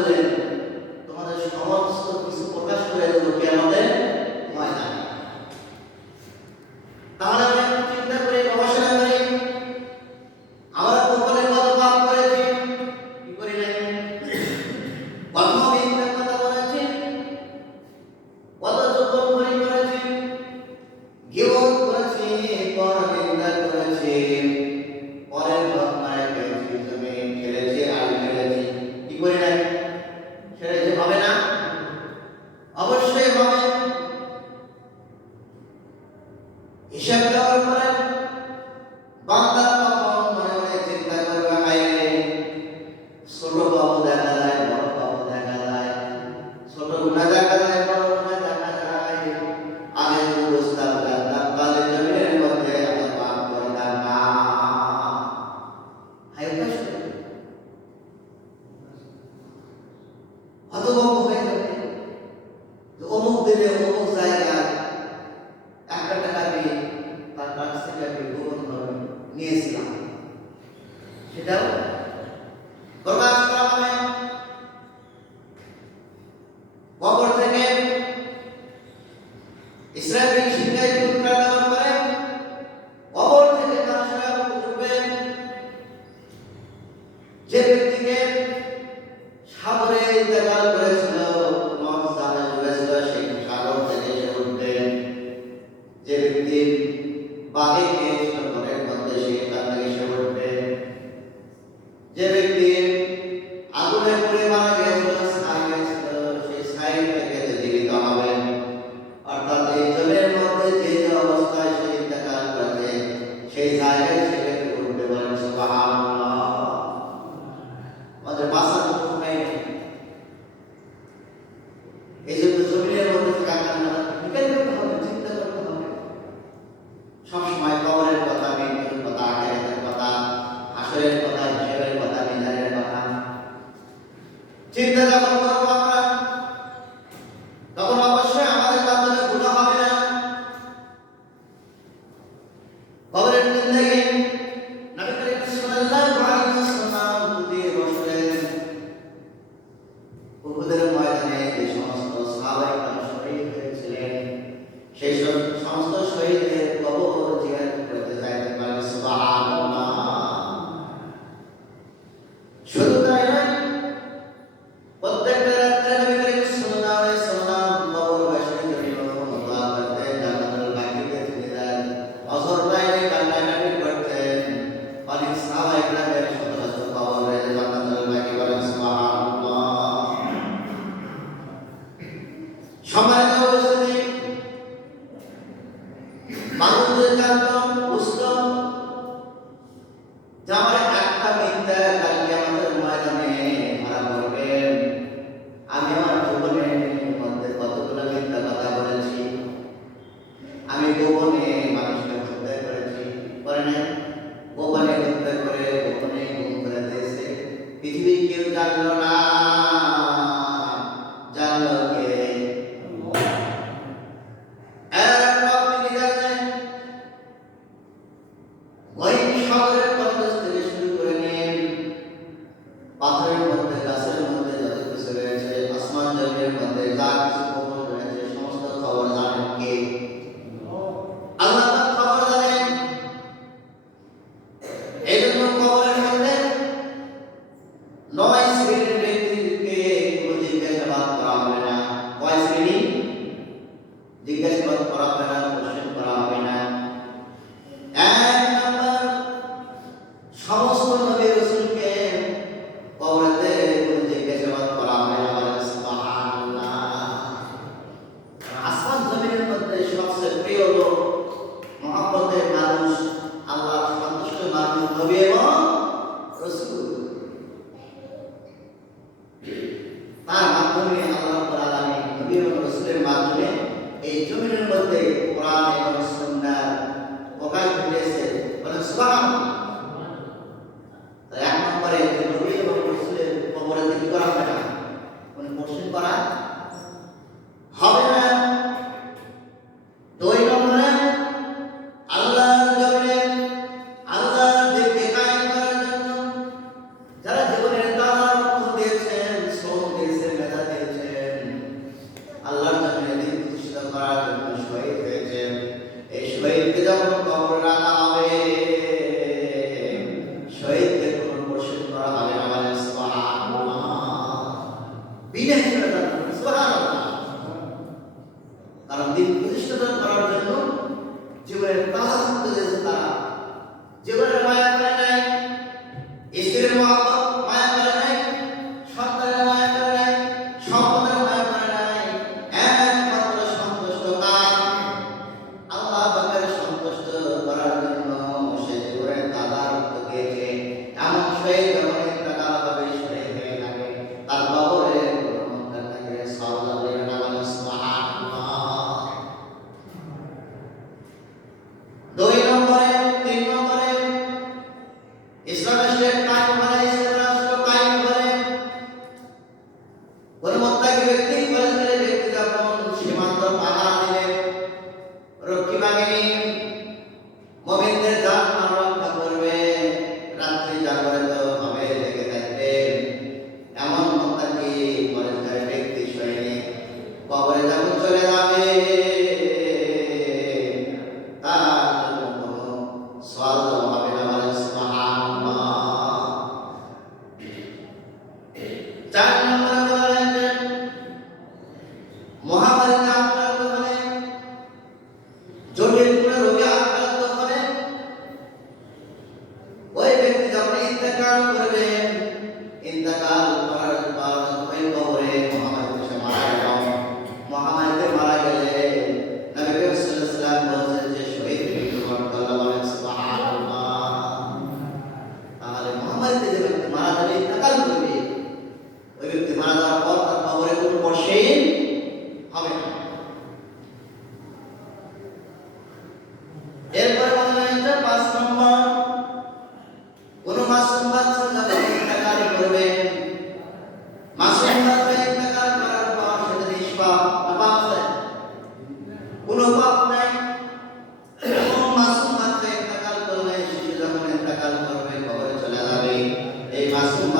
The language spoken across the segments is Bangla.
them Isyak daw ang mga করে যে যে অবস্থায় সে ইন্তেকাল করবে সেই জায়গায় America পাথরের casa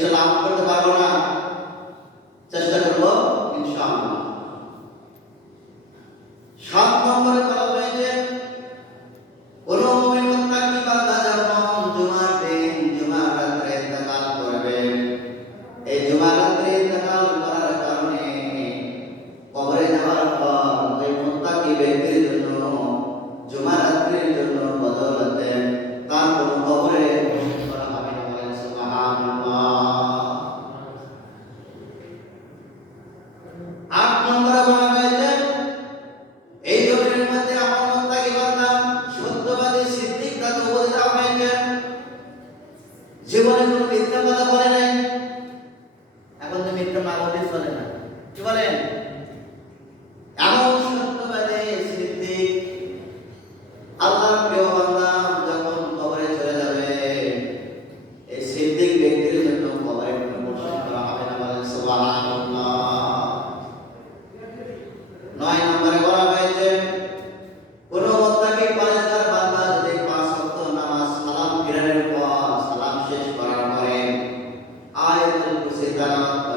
is allowed, but the that are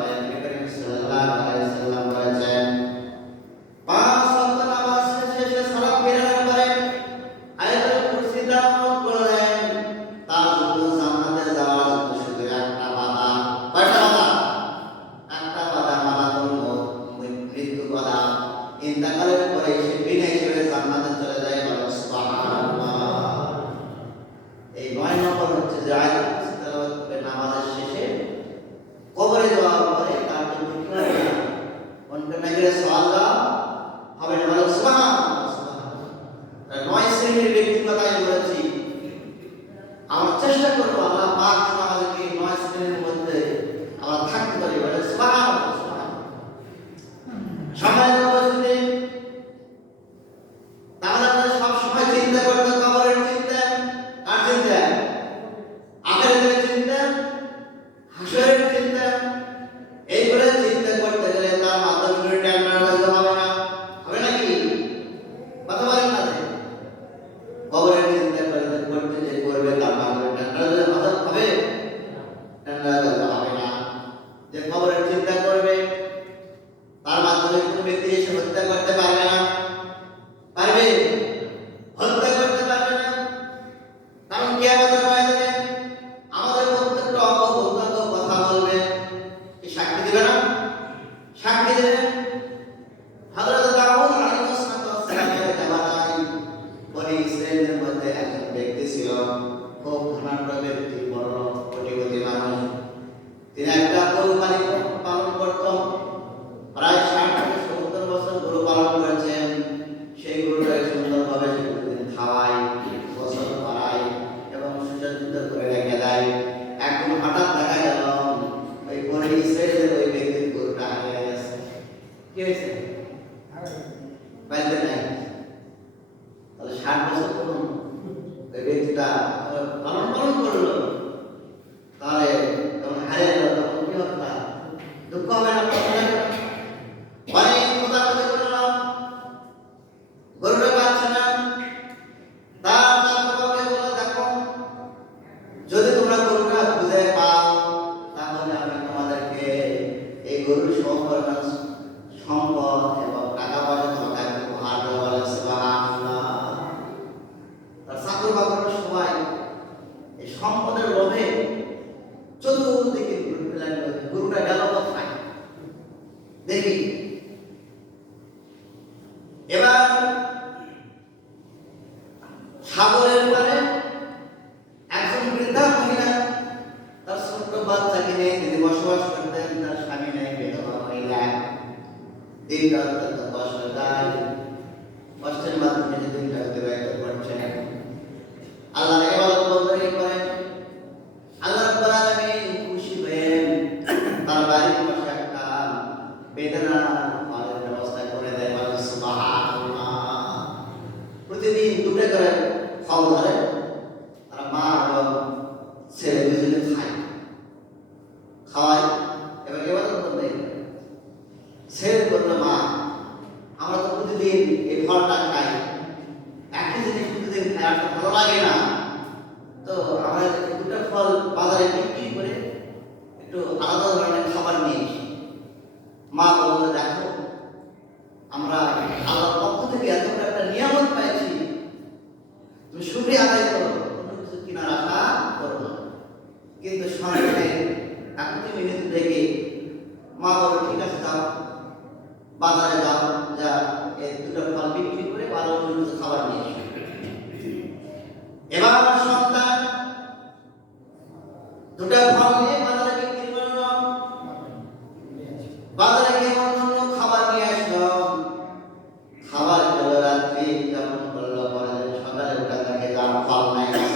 একটু আলাদা ধরনের খাবার নিয়ে মা বলল রাত্রি যখন করল পরে সকালে উঠা থাকে তার ফল নাই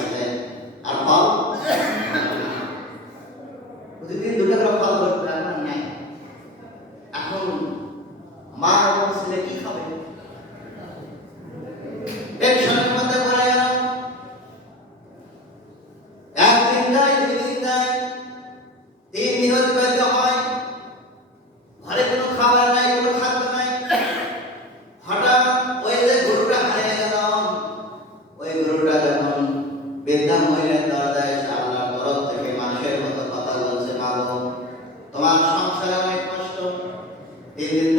Is.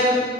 ser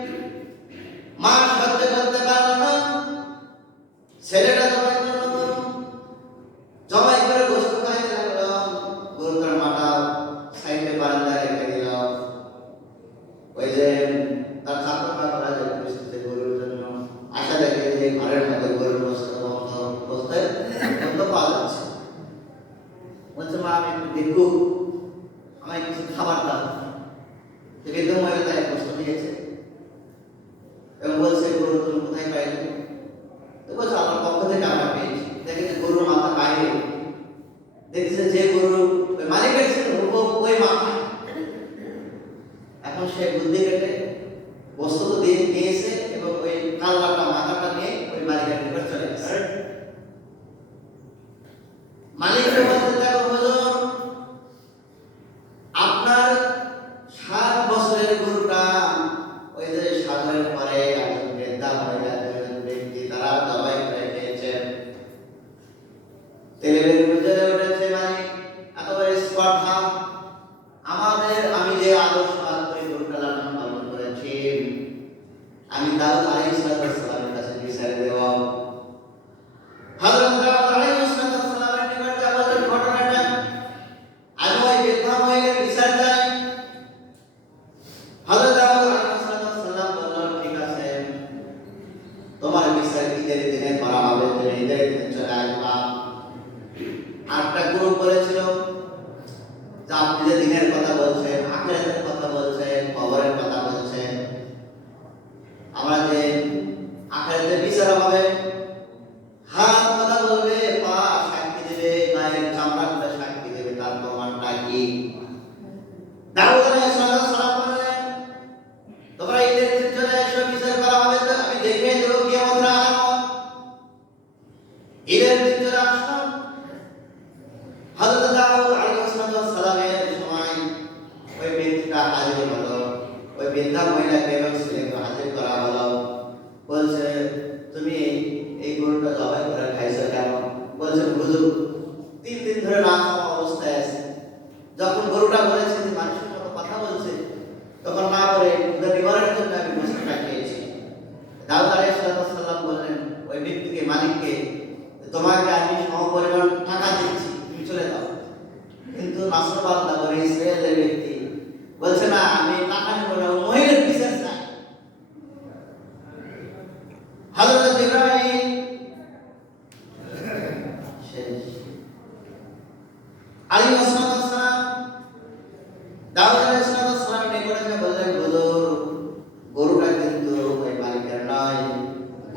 about how যে বিচার আমাদের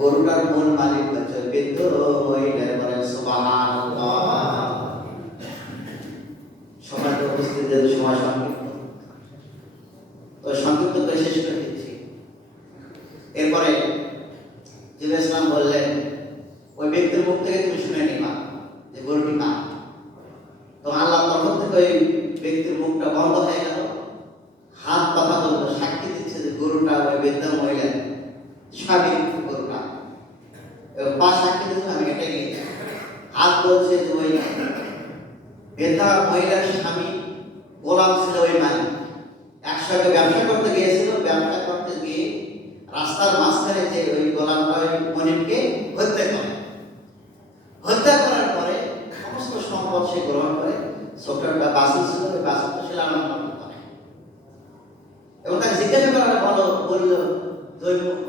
গরুটার মন মালিক মহিলার স্বামী গোলাম ছিল ওই মালিক একসঙ্গে ব্যবসা করতে গিয়েছিল, ব্যবসা করতে গিয়ে রাস্তার মাঝখানে যে ওই গোলামটা ওই মনিমকে হত্যা করে। হত্যা করার পরে সমস্ত সম্পদ সে গ্রহণ করে ছোট্ট বা ছিল, ওই বাসুটা সে লালন পালন করে। এবং তাকে জিজ্ঞাসা করা বলো বলল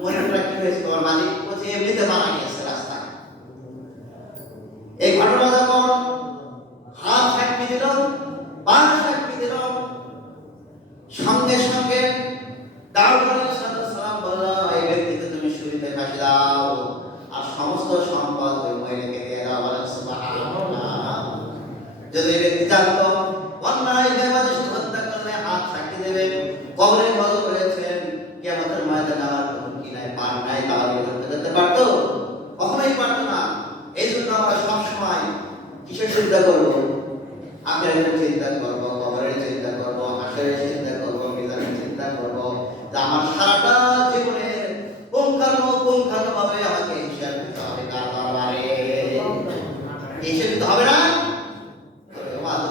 মনিমটা কি হয়েছে? তোমার মালিক বলছে এমনিতে মারা গেছে। 일단